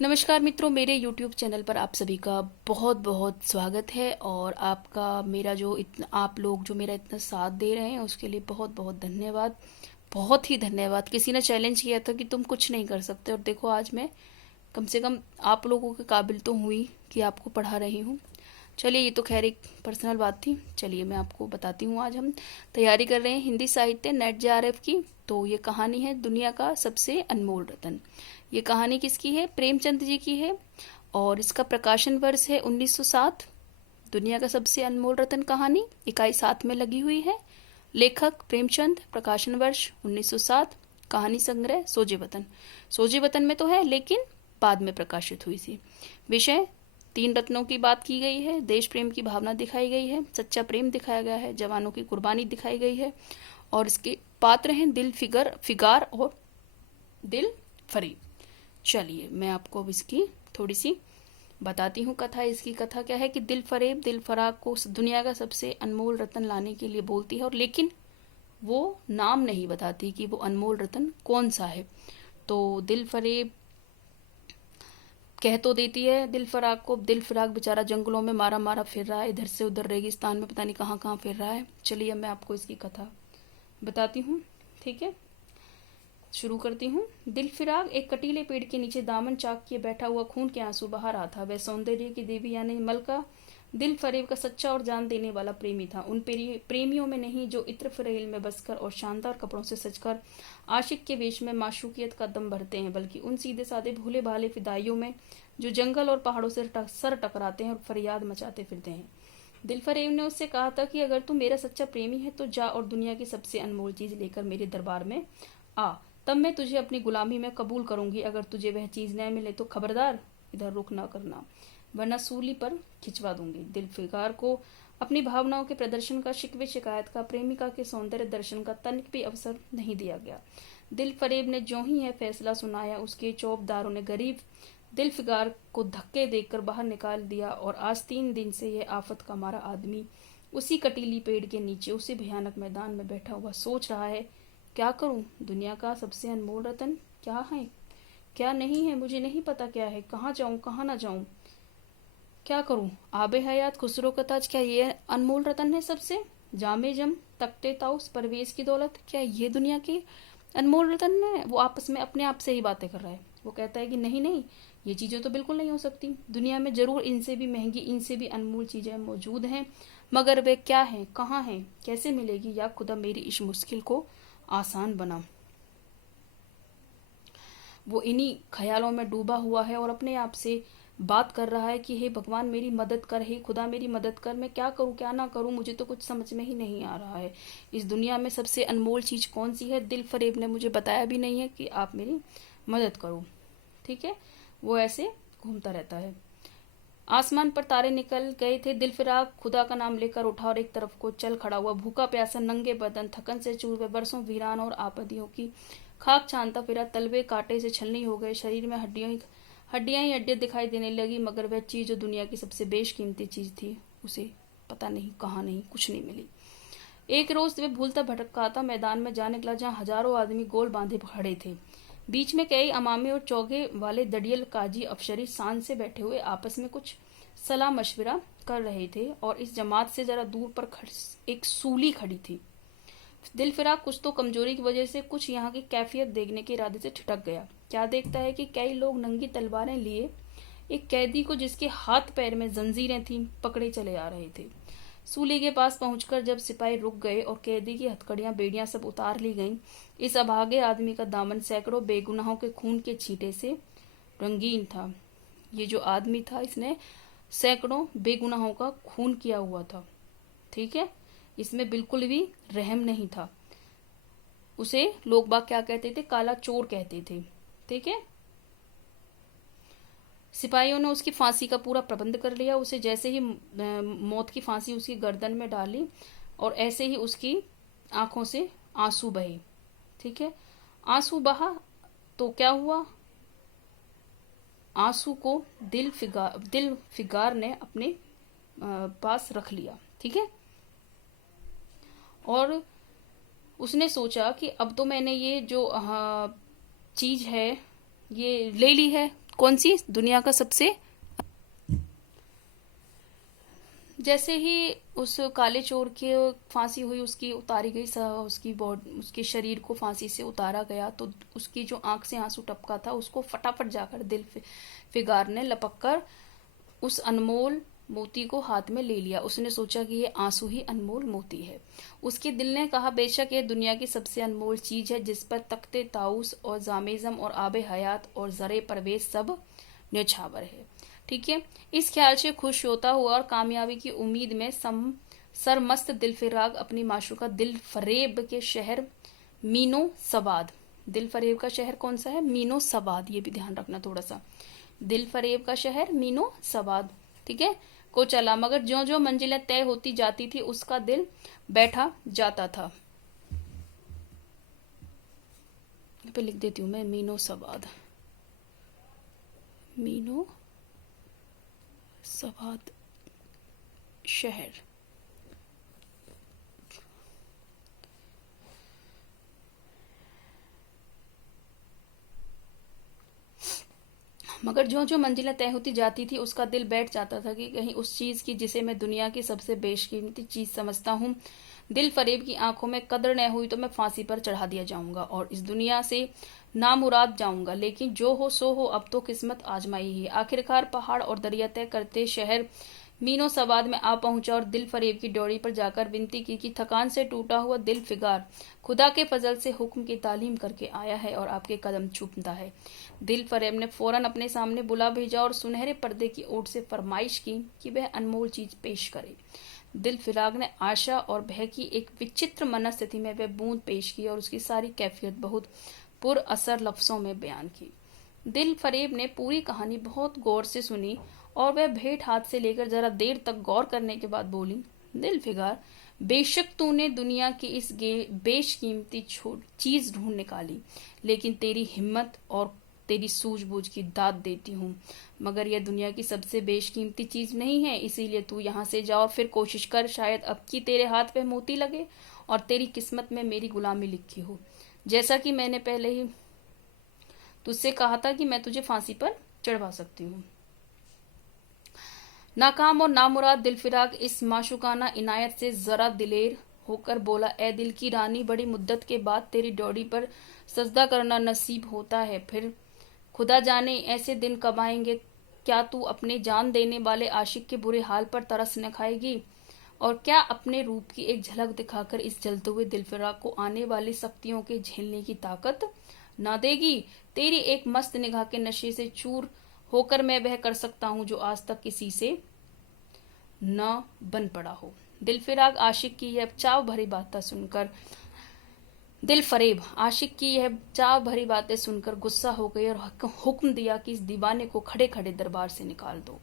नमस्कार मित्रों, मेरे YouTube चैनल पर आप सभी का बहुत बहुत स्वागत है। और आपका मेरा जो इतना आप लोग जो मेरा इतना साथ दे रहे हैं उसके लिए बहुत बहुत धन्यवाद। बहुत ही धन्यवाद। किसी ने चैलेंज किया था कि तुम कुछ नहीं कर सकते, और देखो आज मैं कम से कम आप लोगों के काबिल तो हुई कि आपको पढ़ा रही हूँ। चलिए, ये तो खैर एक पर्सनल बात थी। चलिए मैं आपको बताती हूँ। आज हम तैयारी कर रहे हैं हिंदी साहित्य नेट जेआरएफ की। तो ये कहानी है दुनिया का सबसे अनमोल रतन। ये कहानी किसकी है? प्रेमचंद जी की है। और इसका प्रकाशन वर्ष है 1907। दुनिया का सबसे अनमोल रतन कहानी इकाई 7 में लगी हुई है। लेखक प्रेमचंद, प्रकाशन वर्ष 1907। कहानी संग्रह सोजे वतन। सोजे वतन में तो है लेकिन बाद में प्रकाशित हुई थी। विषय 3 रत्नों की बात की गई है। देश प्रेम की भावना दिखाई गई है, सच्चा प्रेम दिखाया गया है, जवानों की कुर्बानी दिखाई गई है। और इसके पात्र हैं दिल फिगार और दिल फरीब। चलिए मैं आपको अब इसकी थोड़ी सी बताती हूँ कथा। इसकी कथा क्या है कि दिल फरेब दिल फराग को दुनिया का सबसे अनमोल रतन लाने के लिए बोलती है, और लेकिन वो नाम नहीं बताती कि वो अनमोल रतन कौन सा है। तो दिल फरेब कह तो देती है दिल फराग को। दिल फराग बेचारा जंगलों में मारा मारा फिर रहा है, इधर से उधर रेगिस्तान में पता नहीं कहाँ कहाँ फिर रहा है। चलिए अब मैं आपको इसकी कथा बताती हूँ। ठीक है, शुरू करती हूँ। दिल फिराग एक कटीले पेड़ के नीचे दामन चाक किए बैठा हुआ खून के आंसू बहा रहा था। वह सौंदर्य की देवी यानी मलका दिल फरेब का सच्चा और जान देने वाला प्रेमी था। उन प्रेमियों में नहीं जो इत्र फरेल में बसकर और शानदार कपड़ों से सजकर आशिक के वेश में माशूकियत का दम भरते हैं, बल्कि उन सीधे साधे भूले भाले फिदाइयों में जो जंगल और पहाड़ों से सर टकराते हैं और फरियाद मचाते फिरते हैं। दिल फरेब ने उससे कहा था कि अगर तू मेरा सच्चा प्रेमी है तो जा और दुनिया की सबसे अनमोल चीज लेकर मेरे दरबार में आ, तब मैं तुझे अपनी गुलामी में कबूल करूंगी। अगर तुझे वह चीज न मिले तो खबरदार इधर रुख ना करना, वरना सूली पर खिंचवा दूंगी। दिल फिगार को अपनी भावनाओं के प्रदर्शन का, शिकवे शिकायत का, प्रेमिका के सौंदर्य दर्शन का तनिक भी अवसर नहीं दिया गया। दिल फरेब ने जो ही यह फैसला सुनाया, उसके चौबदारों ने गरीब दिल फिगार को धक्के देकर बाहर निकाल दिया। और आज 3 दिन से यह आफत का मारा आदमी उसी कटीली पेड़ के नीचे, उसी भयानक मैदान में बैठा हुआ सोच रहा है, क्या करूं? दुनिया का सबसे अनमोल रतन क्या है, क्या नहीं है, मुझे नहीं पता क्या है। कहाँ जाऊं, कहाँ ना जाऊं, क्या करूं? आबे हयात, खुसरो का ताज, क्या ये अनमोल रतन है सबसे? जामे जम, तख्ते ताउस, परवेज की दौलत, क्या ये दुनिया की अनमोल रतन है? वो आपस में अपने आप से ही बातें कर रहा है। वो कहता है कि नहीं नहीं, ये चीजें तो बिल्कुल नहीं हो सकती। दुनिया में जरूर इनसे भी महंगी, इनसे भी अनमोल चीजें मौजूद हैं, मगर वे क्या हैं, कहाँ हैं, कैसे मिलेगी? या खुदा मेरी इस मुश्किल को आसान बना। वो इन्हीं ख्यालों में डूबा हुआ है और अपने आप से बात कर रहा है कि हे भगवान मेरी मदद कर, हे खुदा मेरी मदद कर, मैं क्या करूं क्या ना करूं, मुझे तो कुछ समझ में ही नहीं आ रहा है। इस दुनिया में सबसे अनमोल चीज कौन सी है? दिल फरेब ने मुझे बताया भी नहीं है कि आप मेरी मदद करो। ठीक है, वो ऐसे घूमता रहता है। आसमान पर तारे निकल गए थे। दिल फिराक खुदा का नाम लेकर उठा और एक तरफ को चल खड़ा हुआ। भूखा प्यासा, नंगे बदन, थकन से चूर हुए, बरसों वीरान और आपदियों की खाक छानता फिरा। तलवे कांटे से छलनी हो गए, शरीर में हड्डियां ही हड्डियां दिखाई देने लगी, मगर वह चीज जो दुनिया की सबसे बेशकीमती चीज थी, उसे पता नहीं कहाँ नहीं, कुछ नहीं मिली। एक रोज वह भूलता भटकाता मैदान में जा निकला, जहाँ हजारों आदमी गोल बांधे खड़े थे। बीच में कई अमामे और चौगे वाले दड़ियल काजी अफसरी शान से बैठे हुए आपस में कुछ सलाह मशविरा कर रहे थे। और इस जमात से जरा दूर पर एक सूली खड़ी थी। दिल फिराक कुछ तो कमजोरी की वजह से कुछ यहाँ की कैफियत देखने के इरादे से ठिठक गया। क्या देखता है कि कई लोग नंगी तलवारें लिए एक कैदी को, जिसके हाथ पैर में जंजीरें थीं, पकड़े चले आ रहे थे। सूली के पास पहुंचकर जब सिपाही रुक गए और कैदी की हथकड़ियां बेड़ियां सब उतार ली गईं, इस अभागे आदमी का दामन सैकड़ों बेगुनाहों के खून के छींटे से रंगीन था। ये जो आदमी था, इसने सैकड़ों बेगुनाहों का खून किया हुआ था। ठीक है, इसमें बिल्कुल भी रहम नहीं था। उसे लोग बाग क्या कहते थे? काला चोर कहते थे। ठीक है, सिपाहियों ने उसकी फांसी का पूरा प्रबंध कर लिया। उसे जैसे ही मौत की फांसी उसकी गर्दन में डाली, और ऐसे ही उसकी आंखों से आंसू बहे। ठीक है, आंसू बहा तो क्या हुआ? आंसू को दिल फिगार ने अपने पास रख लिया। ठीक है, और उसने सोचा कि अब तो मैंने ये जो चीज है ये ले ली है, कौन सी? दुनिया का सबसे। जैसे ही उस काले चोर की फांसी हुई, उसकी उतारी गई, उसके शरीर को फांसी से उतारा गया, तो उसकी जो आंख से आंसू टपका था उसको फटाफट जाकर दिल फिगार ने लपक कर उस अनमोल मोती को हाथ में ले लिया। उसने सोचा कि ये आंसू ही अनमोल मोती है। उसके दिल ने कहा, बेशक ये दुनिया की सबसे अनमोल चीज है, जिस पर तख्ते ताउस और जामेजम और आबे हयात और जरे परवेज सब न्यौछावर है। ठीक है। इस ख्याल से खुश होता हुआ और कामयाबी की उम्मीद में सरमस्त दिलफिराग अपनी माशूका दिल फरेब के शहर मीनो सवाद, दिल फरेब का शहर कौन सा है? मीनो सवाद, ये भी ध्यान रखना थोड़ा सा। दिल फरेब का शहर मीनो सवाद, ठीक है, को चला, मगर ज्यो ज्यो मंजिलें तय होती जाती थी उसका दिल बैठा जाता था। पे लिख देती हूं मैं, मीनो सवाद, मीनो सवाद शहर। मगर जो जो मंजिलें तय होती जाती थी उसका दिल बैठ जाता था कि कहीं उस चीज की जिसे मैं दुनिया की सबसे बेशकीमती चीज समझता हूँ, दिल फरेब की आंखों में कदर न हुई तो मैं फांसी पर चढ़ा दिया जाऊंगा और इस दुनिया से नामुराद जाऊंगा। लेकिन जो हो सो हो, अब तो किस्मत आजमाई ही। आखिरकार पहाड़ और दरिया तय करते शहर मीनो सवाद में आ पहुंचा और दिल फरेब की ड्योढ़ी पर जाकर विनती की कि थकान से टूटा हुआ दिल फिगार खुदा के फजल से हुक्म की तालीम करके आया है और आपके कदम चूमता है। दिल फरेब ने फौरन अपने सामने बुला भेजा और सुनहरे पर्दे की ओट से फरमाइश की कि वह अनमोल चीज पेश करे। दिल फिराग ने आशा और भय की एक विचित्र मनस्थिति में वह बूंद पेश की और उसकी सारी कैफियत बहुत पुर असर लफ्जों में बयान की। दिल फरेब ने पूरी कहानी बहुत गौर से सुनी और वह भेंट हाथ से लेकर जरा देर तक गौर करने के बाद बोली, दिल फिगार, बेशक तूने दुनिया की इस बेशकीमती चीज ढूंढ निकाली, लेकिन तेरी हिम्मत और तेरी सूझबूझ की दाद देती हूँ, मगर यह दुनिया की सबसे बेशकीमती चीज नहीं है। इसीलिए तू यहाँ से जा और फिर कोशिश कर, शायद अब की तेरे हाथ पे मोती लगे और तेरी किस्मत में मेरी गुलामी लिखी हो। जैसा कि मैंने पहले ही तुझसे कहा था कि मैं तुझे फांसी पर चढ़वा सकती हूँ। नाकाम और नामुराद दिलफिराग इस माशुकाना इनायत से जरा दिलेर होकर बोला, ए दिल की रानी, बड़ी मुद्दत के बाद तेरी ड्योढ़ी पर सजदा करना नसीब होता है। फिर खुदा जाने ऐसे दिन कब आएंगे, क्या तू अपने जान देने वाले आशिक के बुरे हाल पर तरस न खाएगी और क्या अपने रूप की एक झलक दिखाकर इस जलते हुए दिलफिराग को आने वाली सख्तियों के झेलने की ताकत ना देगी। तेरी एक मस्त निगाह के नशे से चूर होकर मैं वह कर सकता हूँ जो आज तक किसी से न बन पड़ा हो। दिलफिराग आशिक की यह चाव भरी बातें सुनकर दिल फरेब आशिक की यह चाव भरी बातें सुनकर गुस्सा हो गई और हुक्म दिया कि इस दीवाने को खड़े खड़े दरबार से निकाल दो।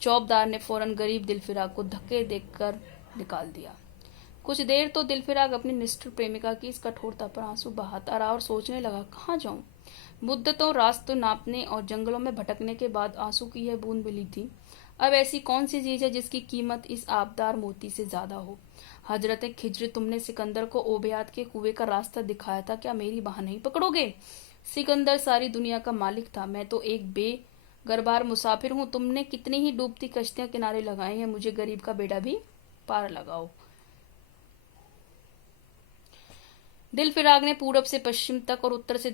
चौबदार ने फौरन गरीब दिलफिराग को धक्के देकर निकाल दिया। कुछ देर तो दिलफिराग अपनी निष्ठुर प्रेमिका की इस कठोरता पर आंसू बहाता रहा और सोचने लगा, कहाँ जाऊं। मुद्दतों रास्तों नापने और जंगलों में भटकने के बाद आंसू की यह बूंद मिली थी। अब ऐसी कौन सी चीज है जिसकी कीमत इस आबदार मोती से ज्यादा हो। हजरत खिज्र, तुमने सिकंदर को ओबियात के कुएं का रास्ता दिखाया था, क्या मेरी बाह नहीं पकड़ोगे? सिकंदर सारी दुनिया का मालिक था, मैं तो एक बेगरबार मुसाफिर हूँ। तुमने कितनी ही डूबती कश्तियां किनारे लगाई हैं, मुझे गरीब का बेड़ा भी पार लगाओ। दिलफिराग ने पूरब से पश्चिम तक और उत्तर से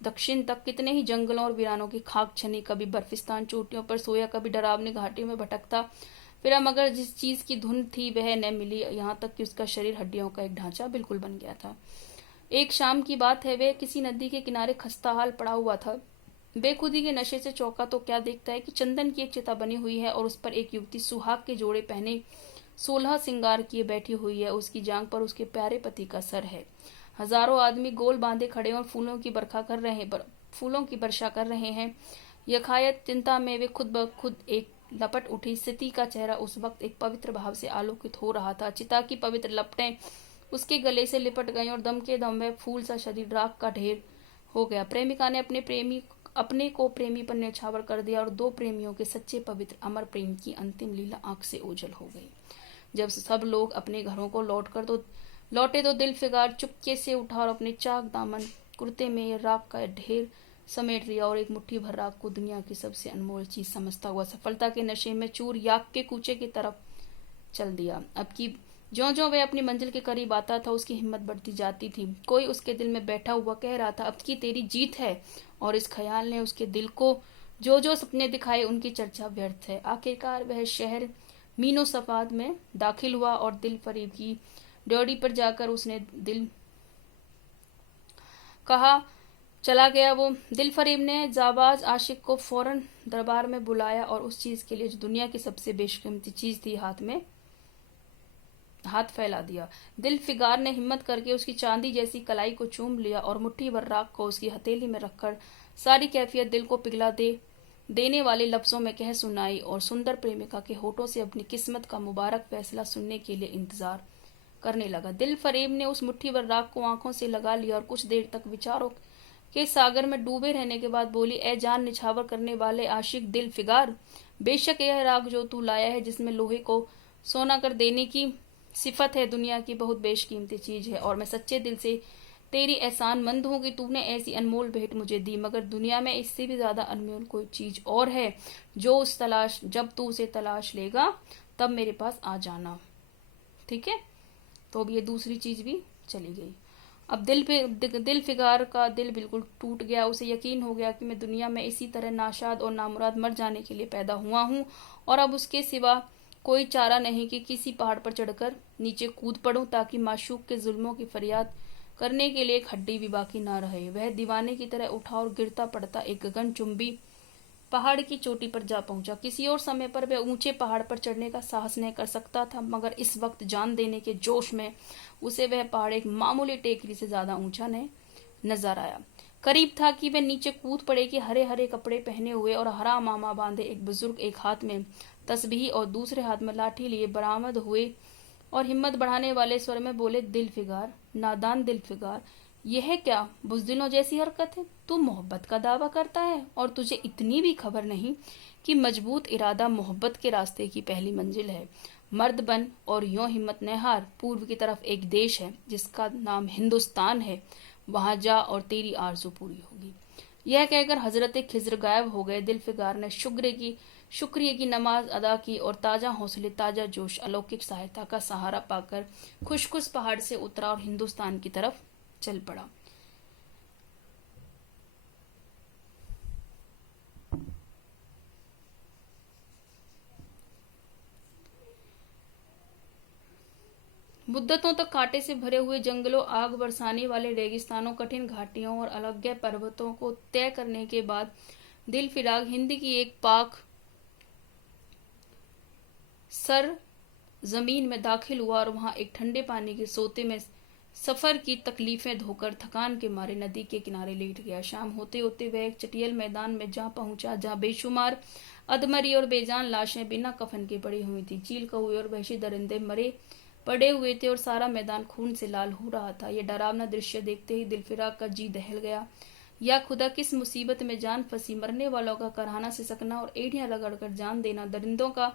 दक्षिण तक कितने ही जंगलों और वीरानों की खाक छनी, कभी बर्फिस्तान चोटियों पर सोया, कभी डरावनी घाटियों में भटकता फिरा, मगर जिस चीज की धुन थी वह न मिली। यहाँ तक कि उसका शरीर हड्डियों का एक ढांचा बिल्कुल बन गया था। एक शाम की बात है, वह किसी नदी के किनारे खस्ता हाल पड़ा हुआ था। बेखुदी के नशे से चौंका तो क्या देखता है कि चंदन की एक चिता बनी हुई है और उस पर एक युवती सुहाग के जोड़े पहने 16 सिंगार किए बैठी हुई है। उसकी जांग पर उसके प्यारे पति का सर है। हजारों आदमी गोल बांधे खड़े और फूलों की वर्षा कर रहे हैं। यखायत चिंता में वे खुद ब खुद एक लपट उठी। सिति का चेहरा उस वक्त एक पवित्र भाव से आलोकित हो रहा था। चिता की पवित्र लपटें उसके गले से लिपट गईं और दम के दम में फूल सा शरीर राख का ढेर हो गया। प्रेमिका ने अपने को प्रेमी पर न्यौछावर कर दिया और दो प्रेमियों के सच्चे पवित्र अमर प्रेम की अंतिम लीला आंख से ओझल हो गई। जब सब लोग अपने घरों को लौटे तो दिलफिगार चुपके से उठा और अपने चाक दामन कुर्ते में राख का ढेर समेट लिया और एक मुट्ठी भर राख को दुनिया की सबसे अनमोल चीज समझता हुआ सफलता के नशे में चूर याक के कूचे की तरफ चल दिया। अब की ज्यो ज्यो वह अपनी मंजिल के करीब आता था उसकी हिम्मत बढ़ती जाती थी। कोई उसके दिल में बैठा हुआ कह रहा था अब की तेरी जीत है, और इस ख्याल ने उसके दिल को जो जो सपने दिखाए उनकी चर्चा व्यर्थ है। आखिरकार वह शहर मीनो सफाद में दाखिल हुआ और दिल फरीब की ड्योढ़ी पर जाकर उसने दिल कहा चला गया। वो दिल फरीब ने जाबाज आशिक को फौरन दरबार में बुलाया और उस चीज के लिए जो दुनिया की सबसे बेशकीमती चीज थी हाथ फैला दिया। दिल फिगार ने हिम्मत करके उसकी चांदी जैसी कलाई को चूम लिया और मुट्ठी भर राख को उसकी हथेली में रखकर सारी कैफियत दिल को पिघला देने वाले लफ्जों में कह सुनाई और सुंदर प्रेमिका के होठों से अपनी किस्मत का मुबारक फैसला सुनने के लिए इंतजार करने लगा। दिल फरेब ने उस मुट्ठी भर राख को आंखों से लगा लिया और कुछ देर तक विचारों के सागर में डूबे रहने के बाद बोली, ए जान निछावर करने वाले आशिक दिल फिगार, बेशक यह राख जो तू लाया है जिसमें लोहे को सोना कर देने की सिफत है दुनिया की बहुत बेशकीमती चीज है, और मैं सच्चे दिल से तेरी एहसानमंद हूं कि तूने ऐसी अनमोल भेंट मुझे दी। मगर दुनिया में इससे भी ज्यादा अनमोल कोई चीज और है जो जब तू उसे तलाश लेगा तब मेरे पास आ जाना। ठीक है, तो अब ये दूसरी चीज भी चली गई। अब दिल फिगार का दिल बिल्कुल टूट गया। उसे यकीन हो गया कि मैं दुनिया में इसी तरह नाशाद और नामुराद मर जाने के लिए पैदा हुआ हूँ, और अब उसके सिवा कोई चारा नहीं कि किसी पहाड़ पर चढ़कर नीचे कूद पड़ूं ताकि माशूक के जुल्मों की फरियाद करने के लिए एक हड्डी भी बाकी ना रहे। वह दीवाने की तरह उठा और गिरता पड़ता एक गगनचुंबी पहाड़ की चोटी पर जा पहुंचा। किसी और समय पर वह ऊंचे पहाड़ पर चढ़ने का साहस नहीं कर सकता था, मगर इस वक्त जान देने के जोश में उसे वह पहाड़ एक मामूली टेकरी से ज्यादा ऊंचा नहीं नजर आया। करीब था कि वह नीचे कूद पड़े कि हरे हरे कपड़े पहने हुए और हरा मामा बांधे एक बुजुर्ग एक हाथ में तस्बीह और दूसरे हाथ में लाठी लिए बरामद हुए और हिम्मत बढ़ाने वाले स्वर में बोले, दिल फिगार, नादान दिल फिगार, यह क्या बुज़दिलों जैसी हरकत है? तू मोहब्बत का दावा करता है और तुझे इतनी भी खबर नहीं कि मजबूत इरादा मोहब्बत के रास्ते की पहली मंजिल है। मर्द बन और यूं हिम्मत न हार। पूर्व की तरफ एक देश है जिसका नाम हिंदुस्तान है, वहां जा और तेरी आरज़ू पूरी होगी। यह कहकर हजरत खिज्र गायब हो गए। दिल फिगार ने शुक्रिया की नमाज अदा की और ताजा हौसले ताजा जोश अलौकिक सहायता का सहारा पाकर खुशखुश पहाड़ से उतरा और हिंदुस्तान की तरफ चल पड़ा। मुद्दतों तक कांटे से भरे हुए जंगलों, आग बरसाने वाले रेगिस्तानों, कठिन घाटियों और अलग पर्वतों को तय करने के बाद दिल फिराग हिंद की एक पाक सर जमीन में दाखिल हुआ और वहां एक ठंडे पानी के सोते में सफर की तकलीफें धोकर थकान के मारे नदी के किनारे लेट गया। शाम होते होते वह एक चटियल मैदान में जा पहुंचा जहां बेशुमार अधमरी और बेजान लाशें बिना कफन के पड़ी हुई थी। चील कौए और वहशी दरिंदे मरे पड़े हुए थे और सारा मैदान खून से लाल हो रहा था। यह डरावना दृश्य देखते ही दिलफिराग का जी दहल गया। या खुदा, किस मुसीबत में जान फंसी। मरने वालों का करहाना सिसकना और एड़ियां रगड़कर जान देना, दरिंदों का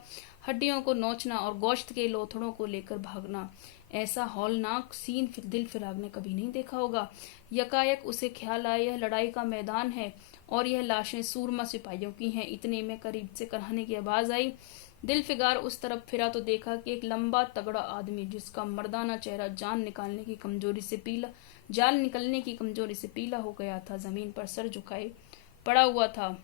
हड्डियों को नोचना और गोश्त के लोथड़ों को लेकर भागना, ऐसा हौलनाक सीन दिल फिराग ने कभी नहीं देखा होगा। यकायक उसे ख्याल आया यह लड़ाई का मैदान है और यह लाशें सूरमा सिपाहियों की हैं। इतने में करीब से करहाने की आवाज आई। दिल फिगार उस तरफ फिरा तो देखा कि एक लंबा तगड़ा आदमी जिसका मर्दाना चेहरा जान निकालने की कमजोरी से पीला हो गया था, जमीन पर सर झुकाए पड़ा हुआ था।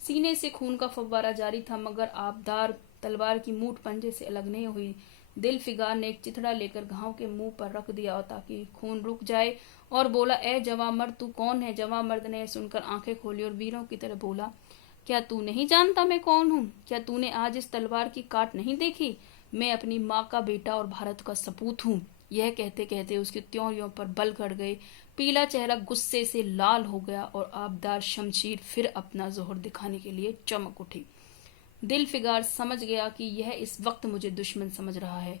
सीने से खून का फव्वारा जारी था, मगर आबदार तलवार की मूठ पंजे से अलग नहीं हुई। दिल फिगार ने एक चिथड़ा लेकर घाव के मुंह पर रख दिया ताकि खून रुक जाए और बोला, ए जवां मर्द, तू कौन है? जवां मर्द ने सुनकर आंखें खोली और वीरों की तरह बोला, क्या तू नहीं जानता मैं कौन हूँ? क्या तूने आज इस तलवार की काट नहीं देखी? मैं अपनी माँ का बेटा और भारत का सपूत हूँ। यह कहते कहते उसकी त्योरियों पर बल कर गए। पीला चेहरा गुस्से से लाल हो गया और आबदार शमशीर फिर अपना जोहर दिखाने के लिए चमक उठी। दिल फिगार समझ गया कि यह इस वक्त मुझे दुश्मन समझ रहा है।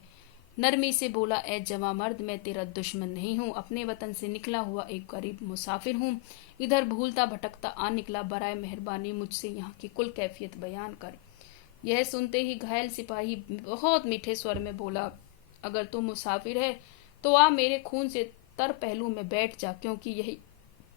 नरमी से बोला, ए जवां मर्द, मैं तेरा दुश्मन नहीं हूँ, अपने वतन से निकला हुआ एक गरीब मुसाफिर हूँ। इधर भूलता भटकता आ निकला, बराए मेहरबानी मुझसे यहाँ की कुल कैफियत बयान कर। यह सुनते ही घायल सिपाही बहुत मीठे स्वर में बोला, अगर तू मुसाफिर है तो आ मेरे खून से तर पहलू में बैठ जा, क्योंकि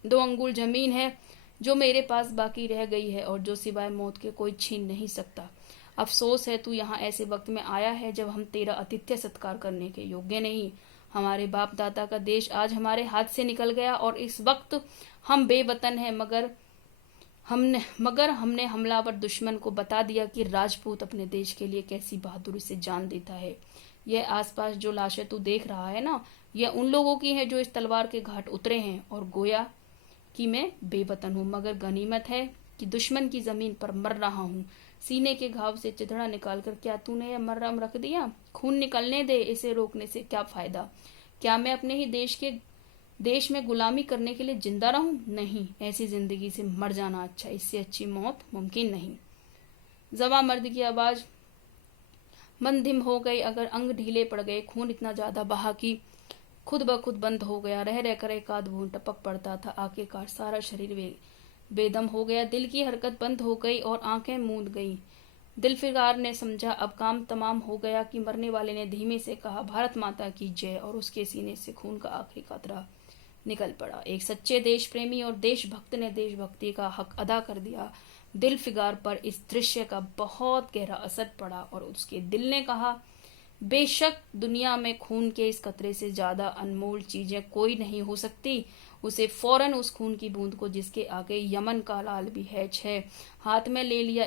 2 अंगुल जमीन है जो मेरे पास बाकी रह गई है और जो सिवाय मौत के कोई छीन नहीं सकता। अफसोस है तू यहाँ ऐसे वक्त में आया है जब हम तेरा आतिथ्य सत्कार करने के योग्य नहीं। हमारे बाप दादा का देश आज हमारे हाथ से निकल गया और इस वक्त हम बेवतन हैं, मगर हमने हमलावर दुश्मन को बता दिया कि राजपूत अपने देश के लिए कैसी बहादुरी से जान देता है। यह आसपास जो लाशें तू देख रहा है ना, यह उन लोगों की है जो इस तलवार के घाट उतरे हैं और गोया कि मैं बेवतन हूँ, मगर गनीमत है कि दुश्मन की जमीन पर मर रहा हूँ। सीने के घाव से चिथड़ा निकालकर क्या तूने यह मर्रम रख दिया? खून निकलने दे, इसे रोकने से क्या फायदा? क्या मैं अपने ही देश में गुलामी करने के लिए जिंदा रहूं? नहीं, ऐसी जिंदगी से मर जाना अच्छा, इससे अच्छी मौत मुमकिन नहीं। जवा मर्द की आवाज मंदिम हो गई, अगर अंग ढीले पड़ गए, खून इतना ज्यादा बहा कि खुद ब खुद बंद हो गया। रह रहकर एक आध बूंद टपक पड़ता था। आखिरकार सारा शरीर बेदम हो गया, दिल की हरकत बंद हो गई और आंखें मूंद गईं। दिलफिगार ने समझा अब काम तमाम हो गया कि मरने वाले ने धीमे से कहा, भारत माता की जय, और उसके सीने से खून का आखिरी कतरा निकल पड़ा। एक सच्चे देश प्रेमी और देशभक्त ने देशभक्ति का हक अदा कर दिया। दिलफिगार पर इस दृश्य का बहुत गहरा असर पड़ा और उसके दिल ने कहा, बेशक दुनिया में खून के इस कतरे से ज्यादा अनमोल चीजें कोई नहीं हो सकती। उसे फौरन उस खून की बूंद को, जिसके आगे यमन का लाल भी है, हाथ में ले लिया।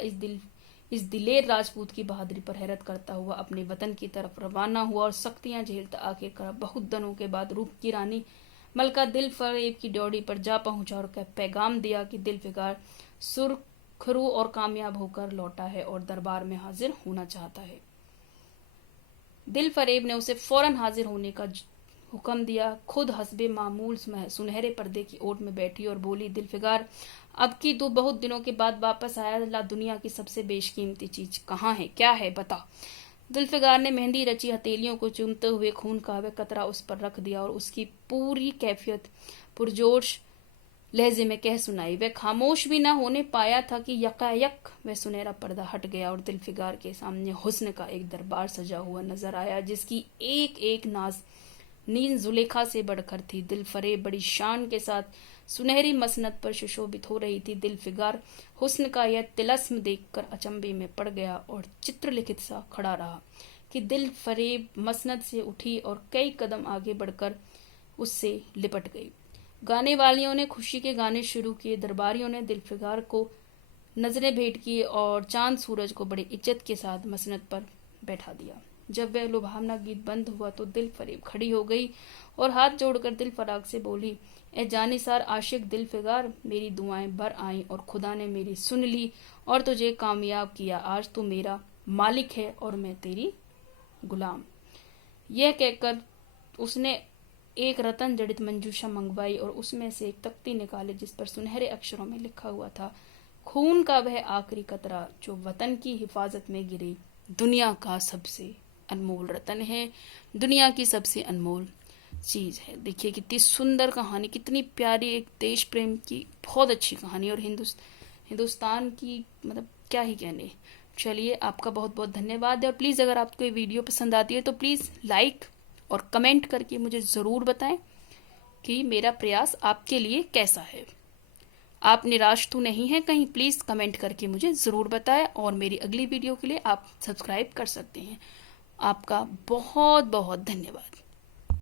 इस दिलेर राजपूत की बहादुरी पर हैरत करता हुआ अपने वतन की तरफ रवाना हुआ और सख्तियां झेलता आखिरकार बहुत दिनों के बाद रूप की रानी मलका दिलफरेब की ड्योढ़ी पर जा पहुंचा और पैगाम दिया कि दिलफिगार सुरखरू और कामयाब होकर लौटा है और दरबार में हाजिर होना चाहता है। दिलफरेब ने उसे फौरन हाजिर होने का हुक्म दिया। खुद हस्बे मामूल सुनहरे पर्दे की ओट में बैठी और बोली, दिलफिगार, अब की तू बहुत दिनों के बाद वापस आया, ला दुनिया की सबसे बेशकीमती चीज कहाँ है, क्या है, बता। दिलफिगार ने मेहंदी रची हथेलियों को चूमते हुए खून का वह कतरा उस पर रख दिया और उसकी पूरी कैफियत पुरजोश लहजे में कह सुनाई। वह खामोश भी न होने पाया था कि यकायक वह सुनहरा पर्दा हट गया और दिलफिगार के सामने हुस्न का एक दरबार सजा हुआ नजर आया, जिसकी एक एक नींद जुलेखा से बढ़कर थी। दिलफरेब बड़ी शान के साथ सुनहरी मसनद पर सुशोभित हो रही थी। दिलफिगार हुस्न का यह तिलस्म देखकर अचंभे में पड़ गया और चित्रलिखित सा खड़ा रहा कि दिलफरेब मसनद से उठी और कई कदम आगे बढ़कर उससे लिपट गई। गाने वालियों ने खुशी के गाने शुरू किए। दरबारियों ने दिलफिगार को नजरें भेंट की और चांद सूरज को बड़ी इज्जत के साथ मसनद पर बैठा दिया। जब वह लुभावना गीत बंद हुआ तो दिलफरेब खड़ी हो गई और हाथ जोड़कर दिलफराग से बोली, ए जानिसार आशिक दिलफिगार, मेरी दुआएं भर आईं और खुदा ने मेरी सुन ली और तुझे कामयाब किया। आज तू मेरा मालिक है और मैं तेरी गुलाम। यह कहकर उसने एक रतन जड़ित मंजूषा मंगवाई और उसमें से एक तख्ती निकाली जिस पर सुनहरे अक्षरों में लिखा हुआ था, खून का वह आखिरी कतरा जो वतन की हिफाजत में गिरे दुनिया का सबसे अनमोल रतन है, दुनिया की सबसे अनमोल चीज है। देखिए कितनी सुंदर कहानी, कितनी प्यारी, एक देश प्रेम की बहुत अच्छी कहानी और हिंदुस्तान की मतलब क्या ही कहने। चलिए, आपका बहुत बहुत धन्यवाद है और प्लीज़ अगर आपको ये वीडियो पसंद आती है तो प्लीज़ लाइक और कमेंट करके मुझे ज़रूर बताएं कि मेरा प्रयास आपके लिए कैसा है। आप निराश तो नहीं हैं कहीं? प्लीज़ कमेंट करके मुझे ज़रूर बताएं और मेरी अगली वीडियो के लिए आप सब्सक्राइब कर सकते हैं। आपका बहुत बहुत धन्यवाद।